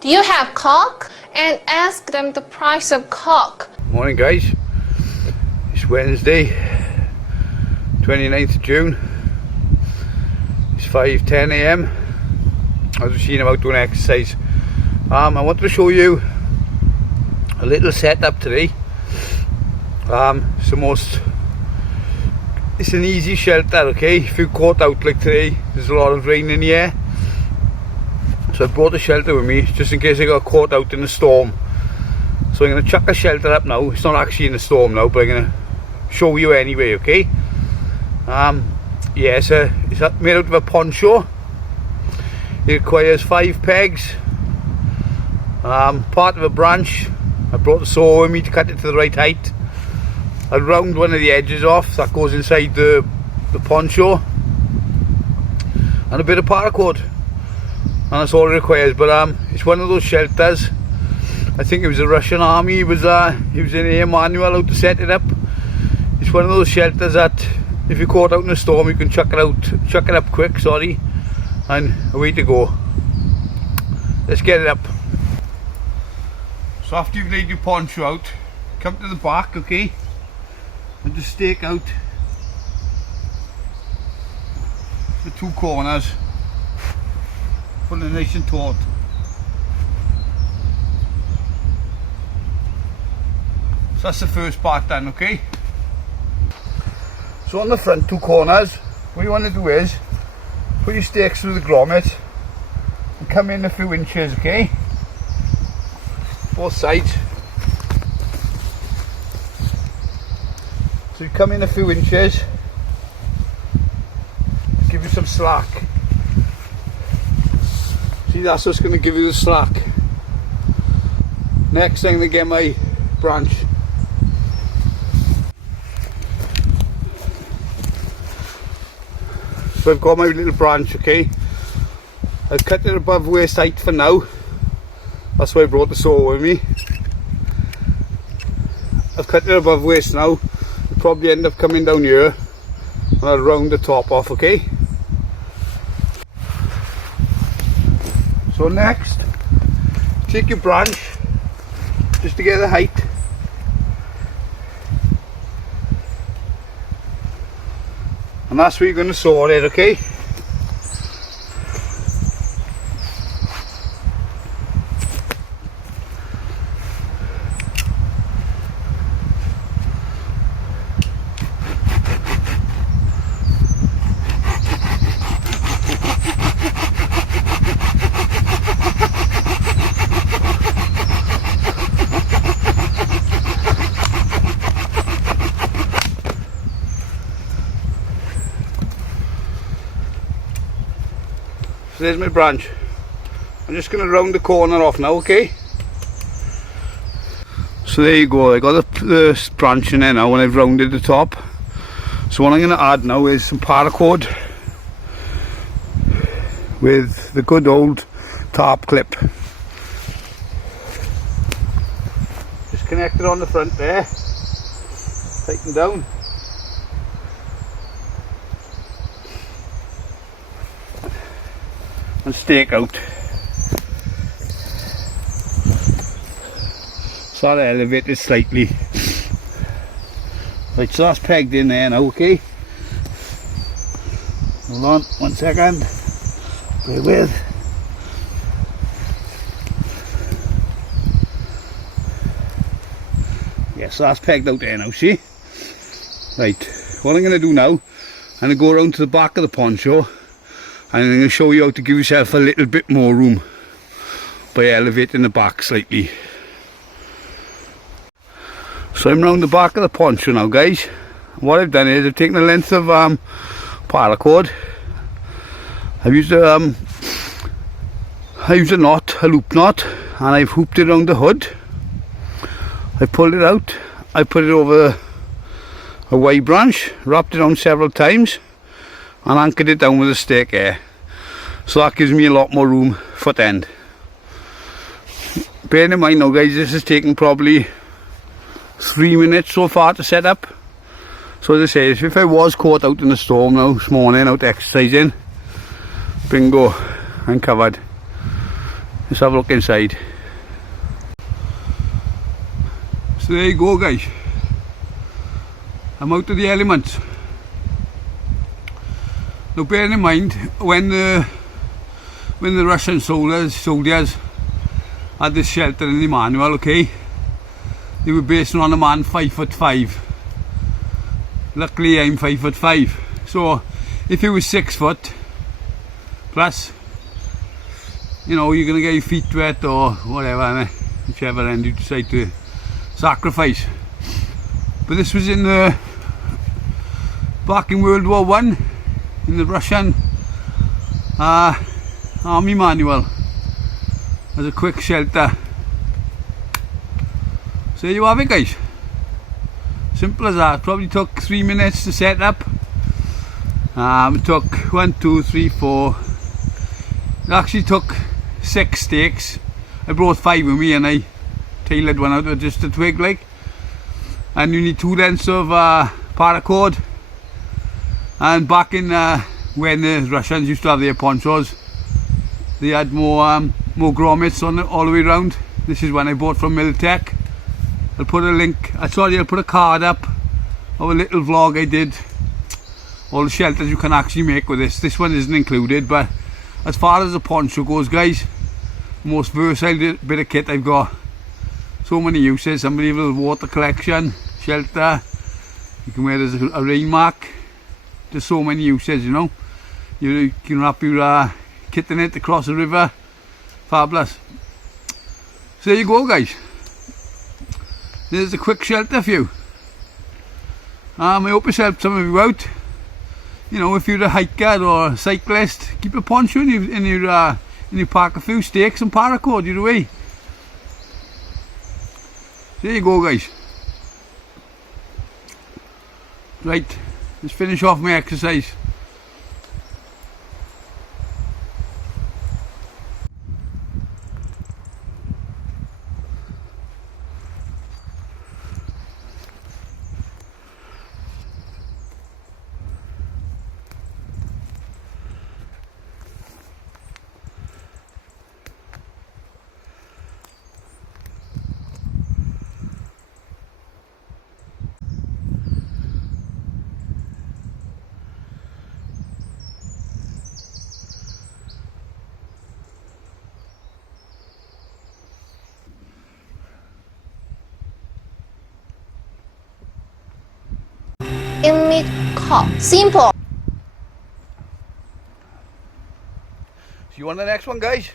Do you have cock? And ask them the price of cock. Morning guys, it's Wednesday 29th of June. It's 5:10 a.m. As we've seen, about doing exercise. I wanted to show you a little setup today. It's an easy shelter, okay? If you're caught out like today, there's a lot of rain in the air, so I brought a shelter with me just in case I got caught out in a storm. So I'm going to chuck a shelter up now. It's not actually in a storm now, but I'm going to show you anyway, okay? Yeah, it's made out of a poncho. It requires 5 pegs, part of a branch. I brought the saw with me to cut it to the right height. I round one of the edges off, that goes inside the poncho, and a bit of paracord, and that's all it requires. But it's one of those shelters, I think it was the Russian army, he was in here manual how to set it up. It's one of those shelters that if you're caught out in a storm, you can chuck it up quick, and away to go. Let's get it up. So after you've laid your poncho out, come to the back, okay, and just stake out the 2 corners, put it nice and taut. So that's the first part done, okay? So on the front 2 corners, what you want to do is put your stakes through the grommet and come in a few inches, okay? Both sides. So you come in a few inches, give you some slack. See, that's what's going to give you the slack. Next I'm going to get my branch. So I've got my little branch, okay? I've cut it above waist height for now. That's why I brought the saw with me. I've cut it above waist now. It'll probably end up coming down here, and I'll round the top off, okay? So next, take your branch, just to get the height. And that's where you're going to saw it, okay? So there's my branch. I'm just going to round the corner off now, okay? So there you go, I got the branch in there now and I've rounded the top. So what I'm going to add now is some paracord with the good old tarp clip. Just connect it on the front there, tighten down. And stake out. So that elevated slightly. Right, so that's pegged in there now, okay? Hold on, 1 second. Bear with. Yeah, so that's pegged out there now, see? Right, what I'm going to do now, I'm going to go around to the back of the poncho, and I'm going to show you how to give yourself a little bit more room by elevating the back slightly. So I'm round the back of the poncho now, guys. What I've done is I've taken a length of paracord. I've used a knot, a loop knot, and I've hooped it around the hood. I pulled it out, I put it over a Y branch, wrapped it on several times, and anchored it down with a stake here. So that gives me a lot more room foot end. Bearing in mind now, guys, this has taken probably 3 minutes so far to set up. So as I say, if I was caught out in the storm now this morning out exercising, bingo, I'm covered. Let's have a look inside. So there you go, guys. I'm out of the elements. Now bearing in mind when the Russian soldiers had this shelter in the manual, okay, they were based on a man 5'5". Luckily I'm 5'5", so if it was 6 foot plus, you know, you're gonna get your feet wet or whatever, whichever end you decide to sacrifice. But this was in the back in World War I, in the Russian army manual, as a quick shelter. So there you have it, guys. Simple as that. Probably took 3 minutes to set up. It took 1, 2, 3, 4. It actually took 6 stakes. I brought 5 with me and I tailored one out with just a twig, like. And you need 2 lengths of paracord. And back in when the Russians used to have their ponchos, they had more grommets on it all the way around. This is one I bought from Miltech. I'll put a link, I'll put a card up of a little vlog I did. All the shelters you can actually make with this. This one isn't included, but as far as the poncho goes, guys, the most versatile bit of kit I've got. So many uses. Unbelievable water collection, shelter. You can wear it as a rain mark. There's so many uses, you know. You can wrap your kit in it to cross the river. Fabulous. So there you go, guys. There's a quick shelter for you. I hope it's helped some of you out. You know, if you're a hiker or a cyclist, keep a poncho in your pack, a few stakes and paracord, you're away. There you go, guys. Right, let's finish off my exercise. Simple. See you on the next one, guys.